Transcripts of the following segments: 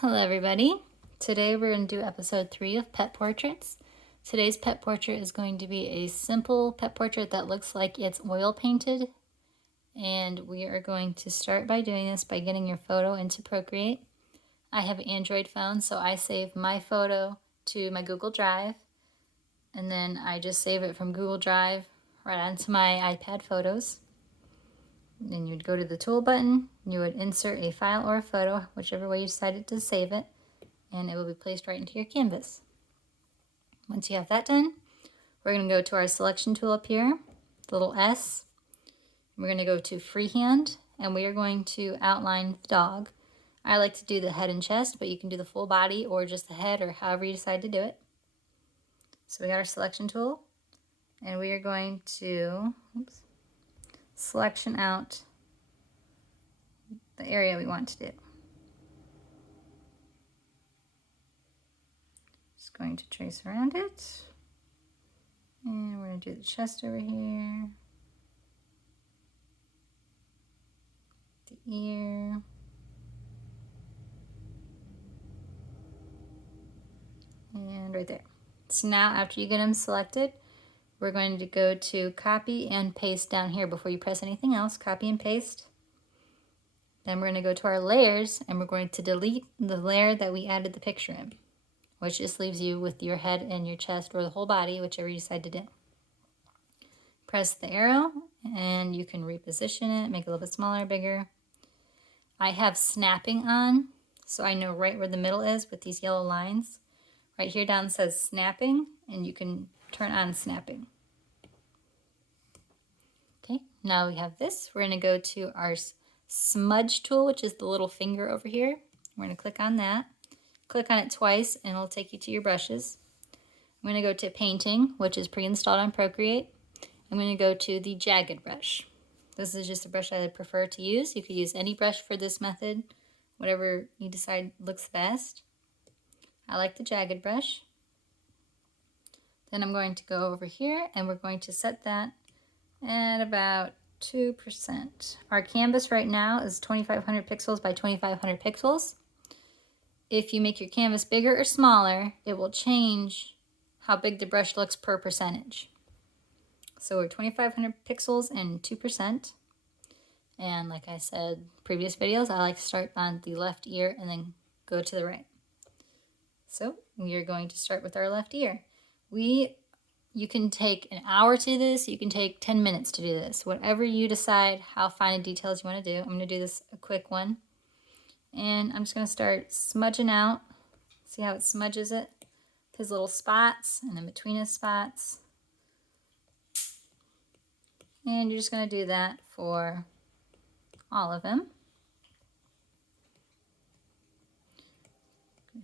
Hello everybody. Today we're going to do episode 3 of pet portraits. Today's pet portrait is going to be a simple pet portrait that looks like it's oil painted. And we are going to start by doing this by getting your photo into Procreate. I have an Android phone, so I save my photo to my Google Drive. And then I just save it from Google Drive right onto my iPad photos. Then you'd go to the tool button, you would insert a file or a photo, whichever way you decided to save it, and it will be placed right into your canvas. Once you have that done, we're going to go to our selection tool up here, the little S. We're going to go to freehand, and we are going to outline the dog. I like to do the head and chest, but you can do the full body or just the head or however you decide to do it. So we got our selection tool, and we are going to selection out the area we want to do. Just going to trace around it. And we're going to do the chest over here. The ear. And right there. So now after you get them selected, we're going to go to copy and paste down here before you press anything else. Copy and paste. Then we're going to go to our layers and we're going to delete the layer that we added the picture in, which just leaves you with your head and your chest or the whole body, whichever you decide to do. Press the arrow and you can reposition it, make it a little bit smaller, bigger. I have snapping on, so I know right where the middle is with these yellow lines. Right here down says snapping, and you can turn on snapping. Okay, now we have this. We're going to go to our smudge tool, which is the little finger over here. We're going to click on that. Click on it twice, and it'll take you to your brushes. I'm going to go to painting, which is pre-installed on Procreate. I'm going to go to the Jagged brush. This is just a brush I prefer to use. You could use any brush for this method, whatever you decide looks best. I like the Jagged brush. Then I'm going to go over here and we're going to set that at about 2%. Our canvas right now is 2500 pixels by 2500 pixels. If you make your canvas bigger or smaller, it will change how big the brush looks per percentage. So we're 2500 pixels and 2%. And like I said, previous videos, I like to start on the left ear and then go to the right. So we are going to start with our left ear. You can take an hour to do this, you can take 10 minutes to do this. Whatever you decide how fine details you want to do. I'm going to do this a quick one. And I'm just going to start smudging out. See how it smudges it? His little spots and in between his spots. And you're just going to do that for all of them.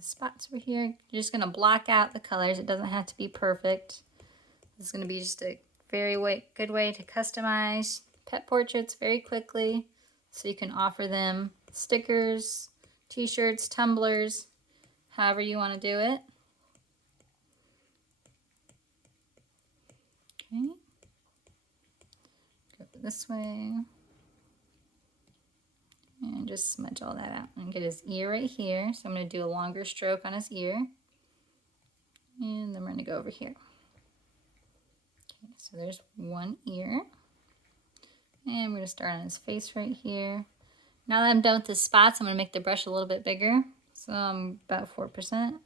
Spots over here. You're just going to block out the colors. It doesn't have to be perfect. This is going to be just a very good way to customize pet portraits very quickly, so you can offer them stickers, t-shirts, tumblers, however you want to do it. Okay. Go this way. And just smudge all that out. And get his ear right here. So I'm going to do a longer stroke on his ear. And then we're going to go over here. Okay, so there's one ear. And we're going to start on his face right here. Now that I'm done with the spots, I'm going to make the brush a little bit bigger. So I'm about 4%.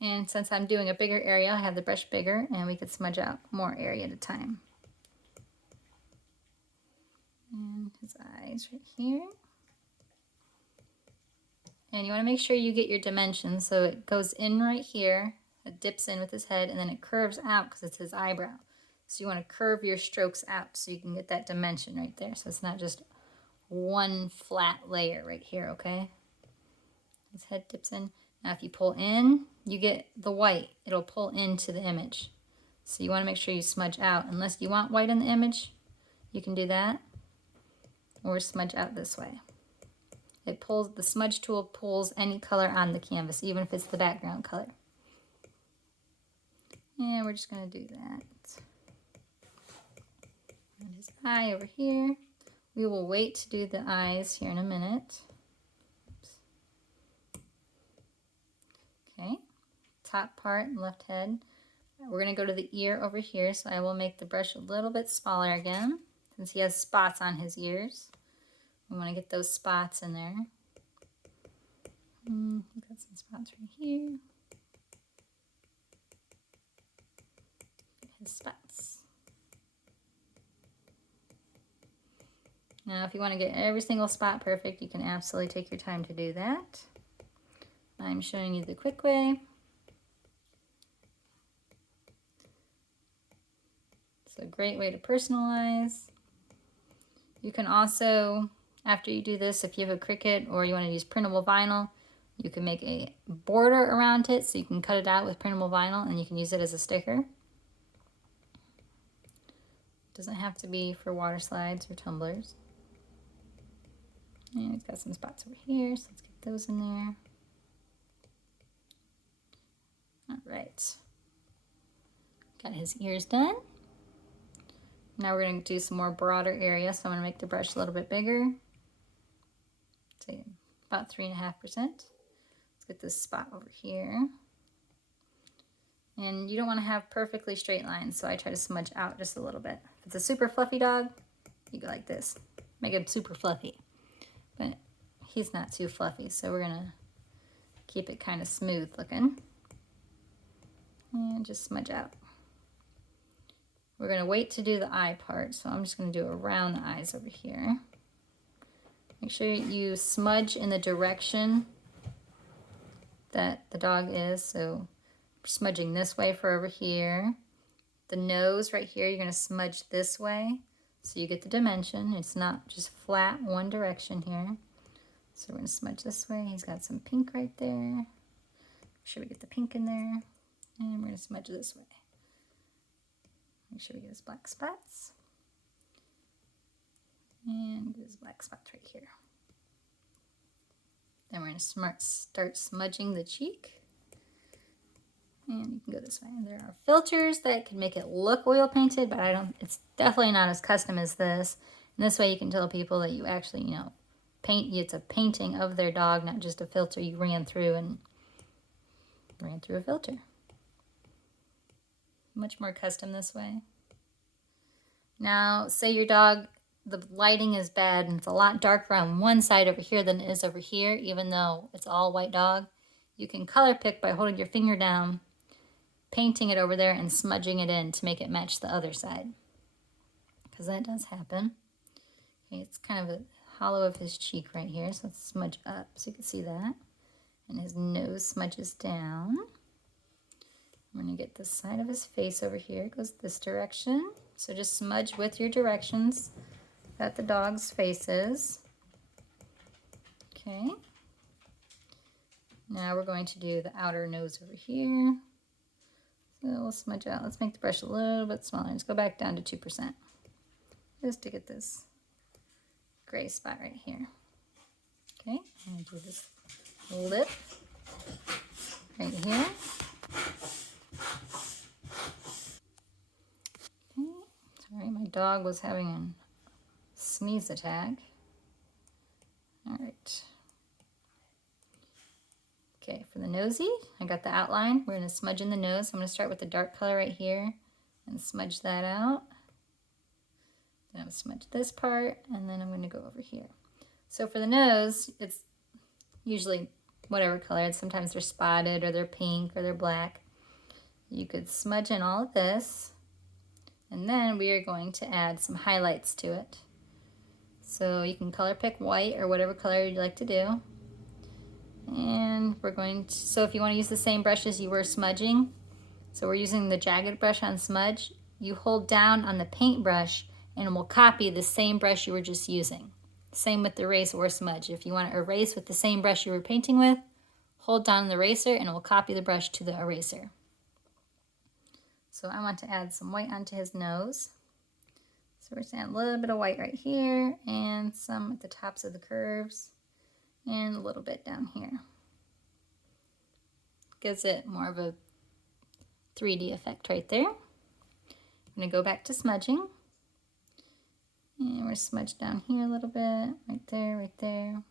And since I'm doing a bigger area, I have the brush bigger and we could smudge out more area at a time. And his eyes right here. And you want to make sure you get your dimensions so it goes in right here, it dips in with his head, and then it curves out because it's his eyebrow. So you want to curve your strokes out so you can get that dimension right there. So it's not just one flat layer right here, okay? His head dips in. Now if you pull in, you get the white. It'll pull into the image. So you want to make sure you smudge out. Unless you want white in the image, you can do that. Or smudge out this way. It pulls, the smudge tool pulls any color on the canvas, even if it's the background color. And we're just going to do that. And his eye over here. We will wait to do the eyes here in a minute. Oops. top part, left head. We're going to go to the ear over here, so I will make the brush a little bit smaller again, since he has spots on his ears. We want to get those spots in there. Got some spots right here. His spots. Now, if you want to get every single spot perfect, you can absolutely take your time to do that. I'm showing you the quick way. It's a great way to personalize. You can also, after you do this, if you have a Cricut or you want to use printable vinyl, you can make a border around it so you can cut it out with printable vinyl and you can use it as a sticker. It doesn't have to be for water slides or tumblers. And it's got some spots over here, so let's get those in there. All right. Got his ears done. Now we're going to do some more broader area, so I'm going to make the brush a little bit bigger. Say about 3.5%. Let's get this spot over here. And you don't want to have perfectly straight lines, so I try to smudge out just a little bit. If it's a super fluffy dog, you go like this. Make him super fluffy. But he's not too fluffy, so we're going to keep it kind of smooth looking. And just smudge out. We're going to wait to do the eye part, so I'm just going to do around the eyes over here. Make sure you smudge in the direction that the dog is, so smudging this way for over here. The nose right here, you're going to smudge this way so you get the dimension. It's not just flat one direction here. So we're going to smudge this way. He's got some pink right there. Make sure we get the pink in there. And we're going to smudge this way. Make sure we get his black spots. And get his black spots right here. Then we're going to start smudging the cheek. And you can go this way. And there are filters that can make it look oil painted, but it's definitely not as custom as this. And this way you can tell people that you actually, it's a painting of their dog, not just a filter you ran through a filter. Much more custom this way. Now, say your dog, the lighting is bad and it's a lot darker on one side over here than it is over here, even though it's all white dog. You can color pick by holding your finger down, painting it over there and smudging it in to make it match the other side. Because that does happen. Okay, it's kind of a hollow of his cheek right here, so let's smudge up so you can see that. And his nose smudges down. I'm going to get this side of his face over here. It goes this direction. So just smudge with your directions that the dog's face is. Okay. Now we're going to do the outer nose over here. So we'll smudge out. Let's make the brush a little bit smaller. Let's go back down to 2%. Just to get this gray spot right here. Okay. I'm going to do this lip right here. Sorry, my dog was having a sneeze attack. All right. Okay, for the nosy, I got the outline. We're going to smudge in the nose. I'm going to start with the dark color right here and smudge that out. Then I'm going to smudge this part, and then I'm going to go over here. So for the nose, it's usually whatever color. Sometimes they're spotted, or they're pink, or they're black. You could smudge in all of this. And then we are going to add some highlights to it. So you can color pick white or whatever color you'd like to do. And we're going to, so if you want to use the same brush as you were smudging, so we're using the Jagged brush on smudge, you hold down on the paintbrush and it will copy the same brush you were just using. Same with the erase or smudge. If you want to erase with the same brush you were painting with, hold down the eraser and it will copy the brush to the eraser. So I want to add some white onto his nose. So we're just adding a little bit of white right here and some at the tops of the curves and a little bit down here. Gives it more of a 3D effect right there. I'm going to go back to smudging. And we're smudge down here a little bit, right there, right there.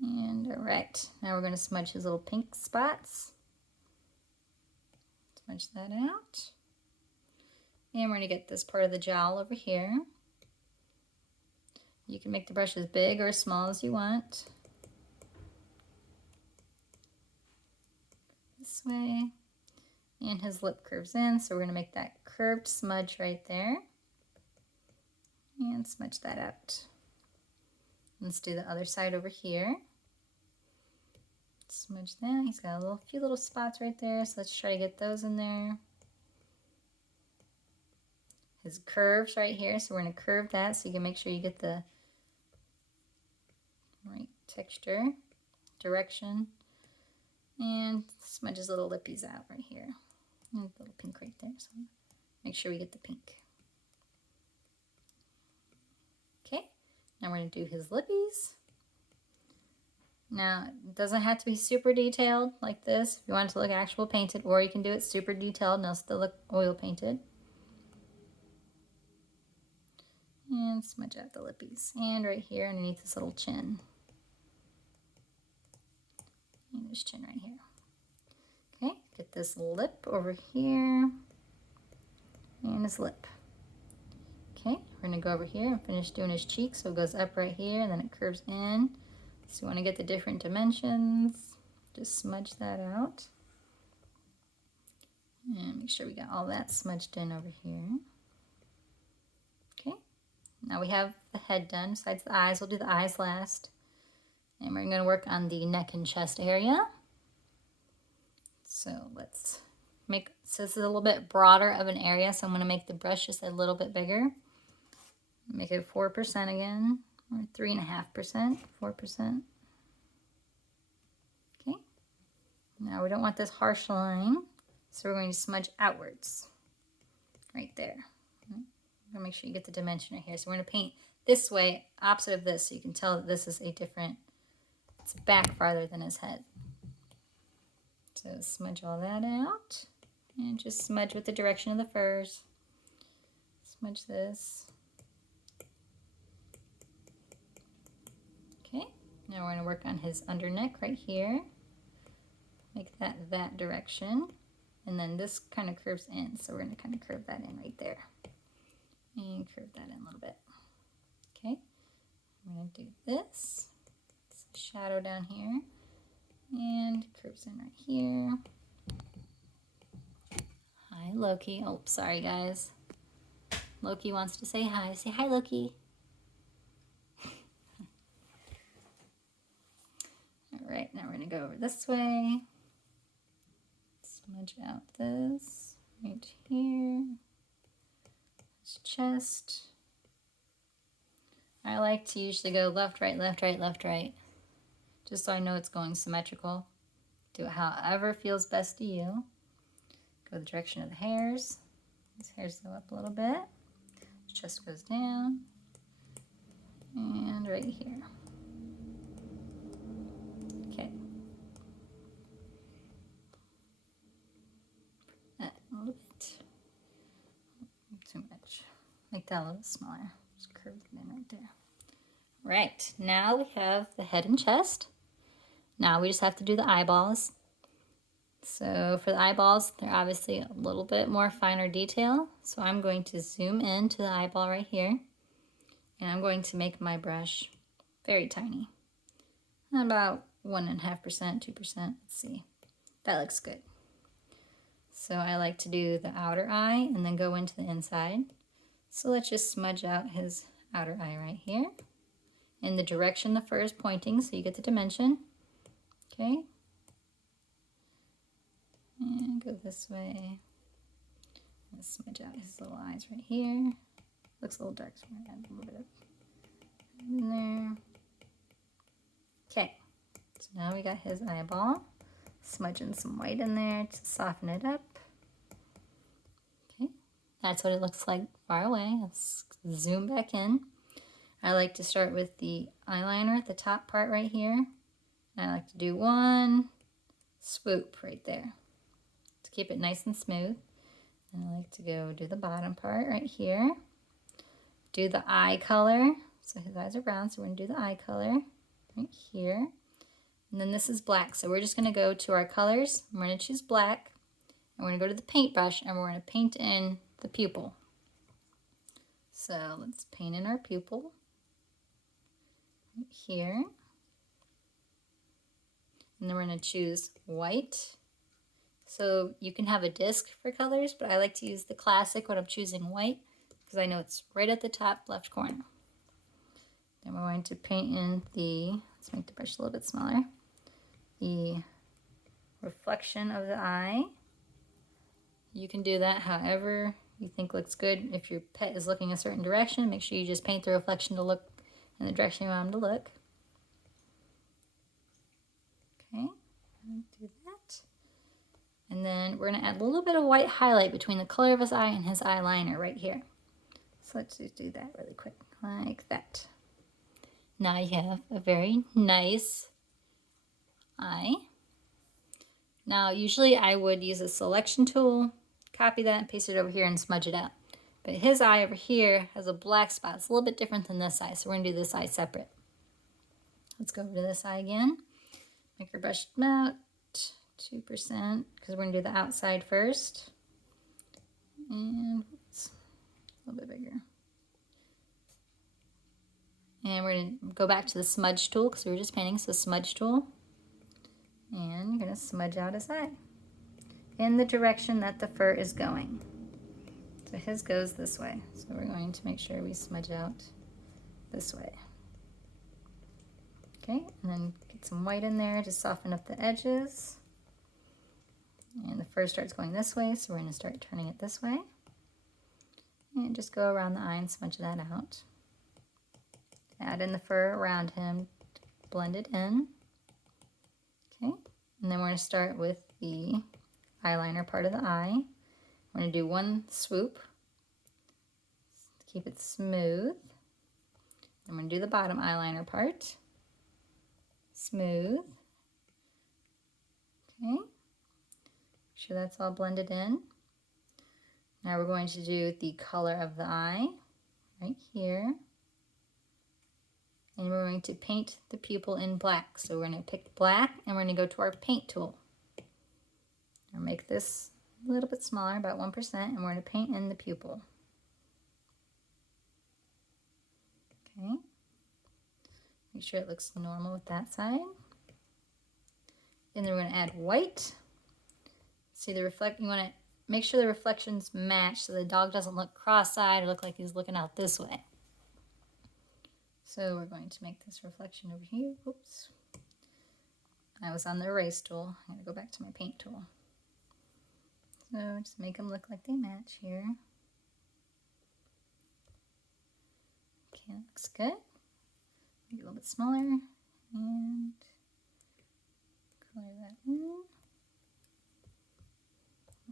And all right, now we're going to smudge his little pink spots. Smudge that out. And we're going to get this part of the jowl over here. You can make the brush as big or as small as you want. This way. And his lip curves in, so we're going to make that curved smudge right there. And smudge that out. Let's do the other side over here. Smudge that. He's got a few little spots right there, so let's try to get those in there. His curves right here, so we're going to curve that so you can make sure you get the right texture, direction, and smudge his little lippies out right here. And a little pink right there, so make sure we get the pink. Okay, now we're going to do his lippies. Now, it doesn't have to be super detailed like this if you want it to look actual painted, or you can do it super detailed and it'll still look oil painted. And smudge out the lippies. And right here underneath his little chin. And his chin right here. Okay, get this lip over here. And his lip. Okay, we're going to go over here and finish doing his cheek. So it goes up right here and then it curves in. So you want to get the different dimensions. Just smudge that out. And make sure we got all that smudged in over here. Okay, now we have the head done. Besides the eyes, we'll do the eyes last. And we're going to work on the neck and chest area. So let's make, so this is a little bit broader of an area, so I'm going to make the brush just a little bit bigger. Make it 4% again, or 3.5%, 4%. Okay, now we don't want this harsh line, so we're going to smudge outwards, right there. I'm going to make sure you get the dimension right here. So we're going to paint this way, opposite of this, so you can tell that this is a different, it's back farther than his head. So smudge all that out, and just smudge with the direction of the furs. Smudge this. Okay, now we're going to work on his under neck right here. Make that direction, and then this kind of curves in, so we're going to kind of curve that in right there. And curve that in a little bit. Okay, I'm going to do this. It's a shadow down here. And curves in right here. Hi, Loki. Oh, sorry, guys. Loki wants to say hi. Say hi, Loki. All right, now we're going to go over this way. Smudge out this right here. His chest. I like to usually go left, right, left, right, left, right. Just so I know it's going symmetrical. Do it however feels best to you. Go the direction of the hairs. These hairs go up a little bit. His chest goes down. And right here. Okay. That a little bit. Too much. Make that a little smaller. Just curve it in right there. Right, now we have the head and chest. Now we just have to do the eyeballs. So for the eyeballs, they're obviously a little bit more finer detail. So I'm going to zoom in to the eyeball right here. And I'm going to make my brush very tiny. About 1.5%, 2%. Let's see. That looks good. So I like to do the outer eye and then go into the inside. So let's just smudge out his outer eye right here. In the direction the fur is pointing, so you get the dimension. Okay. And go this way. Let's smudge out his little eyes right here. Looks a little dark, so I'm going to add a little bit of in there. Okay. So now we got his eyeball. Smudging some white in there to soften it up. Okay. That's what it looks like far away. Let's zoom back in. I like to start with the eyeliner at the top part right here. And I like to do one swoop right there to keep it nice and smooth. And I like to go do the bottom part right here. Do the eye color. So his eyes are brown, so we're going to do the eye color right here. And then this is black, so we're just going to go to our colors. We're going to choose black. And we're going to go to the paintbrush and we're going to paint in the pupil. So let's paint in our pupil right here. And then we're going to choose white. So you can have a disc for colors, but I like to use the classic when I'm choosing white because I know it's right at the top left corner. Then we're going to paint in the, let's make the brush a little bit smaller, the reflection of the eye. You can do that however you think looks good. If your pet is looking a certain direction, make sure you just paint the reflection to look in the direction you want them to look. Okay, do that. And then we're going to add a little bit of white highlight between the color of his eye and his eyeliner right here. So let's just do that really quick, like that. Now you have a very nice eye. Now usually I would use a selection tool, copy that and paste it over here and smudge it out. But his eye over here has a black spot. It's a little bit different than this eye, so we're going to do this eye separate. Let's go over to this eye again. Make our brush about 2% because we're going to do the outside first. And it's a little bit bigger. And we're going to go back to the smudge tool because we were just painting, so smudge tool. And you're going to smudge out his eye in the direction that the fur is going. So his goes this way. So we're going to make sure we smudge out this way. Okay, and then get some white in there to soften up the edges. And the fur starts going this way, so we're going to start turning it this way. And just go around the eye and smudge that out. Add in the fur around him, blend it in. Okay, and then we're going to start with the eyeliner part of the eye. We're going to do one swoop to keep it smooth. I'm going to do the bottom eyeliner part. Smooth. Okay, make sure that's all blended in. Now we're going to do the color of the eye right here. And we're going to paint the pupil in black. So we're going to pick black and we're going to go to our paint tool. I'll make this a little bit smaller, about 1%, and we're going to paint in the pupil. Okay. Make sure it looks normal with that side. And then we're going to add white. See the you want to make sure the reflections match so the dog doesn't look cross-eyed or look like he's looking out this way. So we're going to make this reflection over here. Oops. I was on the erase tool. I'm going to go back to my paint tool. So just make them look like they match here. Okay, that looks good. Make it a little bit smaller and color that in.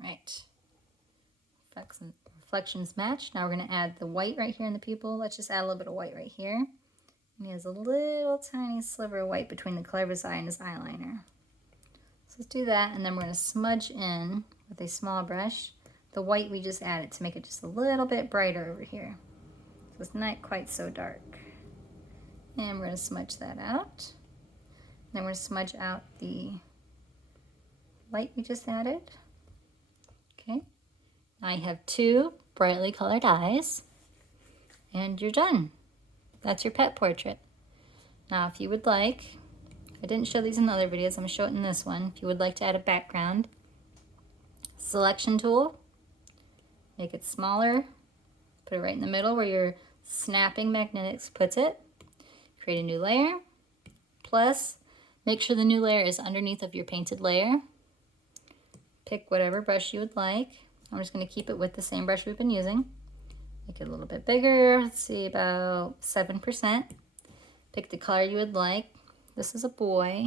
Right. Reflections match. Now we're going to add the white right here in the pupil. Let's just add a little bit of white right here. And he has a little tiny sliver of white between the color of his eye and his eyeliner. So let's do that, and then we're going to smudge in with a small brush the white we just added to make it just a little bit brighter over here. So it's not quite so dark. And we're going to smudge that out. Then we're going to smudge out the light we just added. Okay. Now you have two brightly colored eyes, and you're done. That's your pet portrait. Now if you would like, I didn't show these in the other videos, I'm going to show it in this one. If you would like to add a background, selection tool, make it smaller, put it right in the middle where your snapping magnetics puts it, create a new layer, plus make sure the new layer is underneath of your painted layer. Pick whatever brush you would like. I'm just going to keep it with the same brush we've been using. Make it a little bit bigger, let's see, about 7%. Pick the color you would like. This is a boy,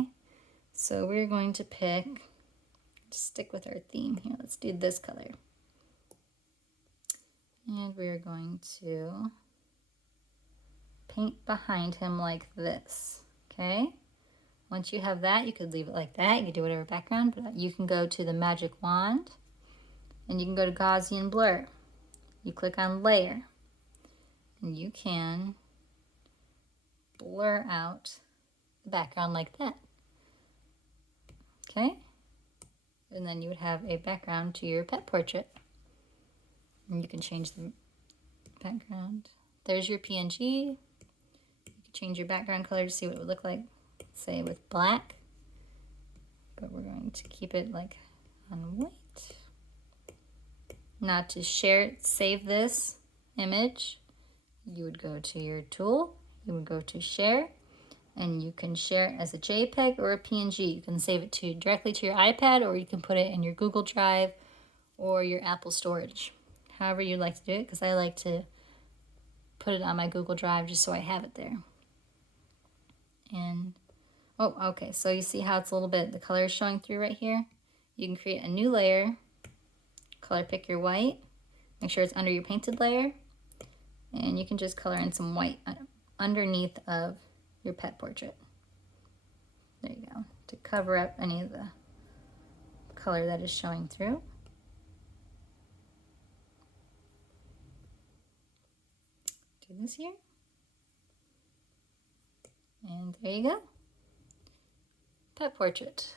so we're going to pick, just stick with our theme here. Let's do this color. And we're going to paint behind him like this, okay? Once you have that, you could leave it like that. You could do whatever background, but you can go to the magic wand and you can go to Gaussian blur. You click on layer and you can blur out the background like that. Okay? And then you would have a background to your pet portrait. And you can change the background. There's your PNG. You can change your background color to see what it would look like, say with black. But we're going to keep it like on white. Now to share, save this image, you would go to your tool, you would go to share, and you can share it as a JPEG or a PNG. You can save it to directly to your iPad, or you can put it in your Google Drive or your Apple storage. However you'd like to do it, because I like to put it on my Google Drive just so I have it there. And, oh, okay, so you see how it's a little bit, the color is showing through right here? You can create a new layer, color pick your white, make sure it's under your painted layer, and you can just color in some white underneath of your pet portrait. There you go, to cover up any of the color that is showing through. Do this here. And there you go. Pet portrait.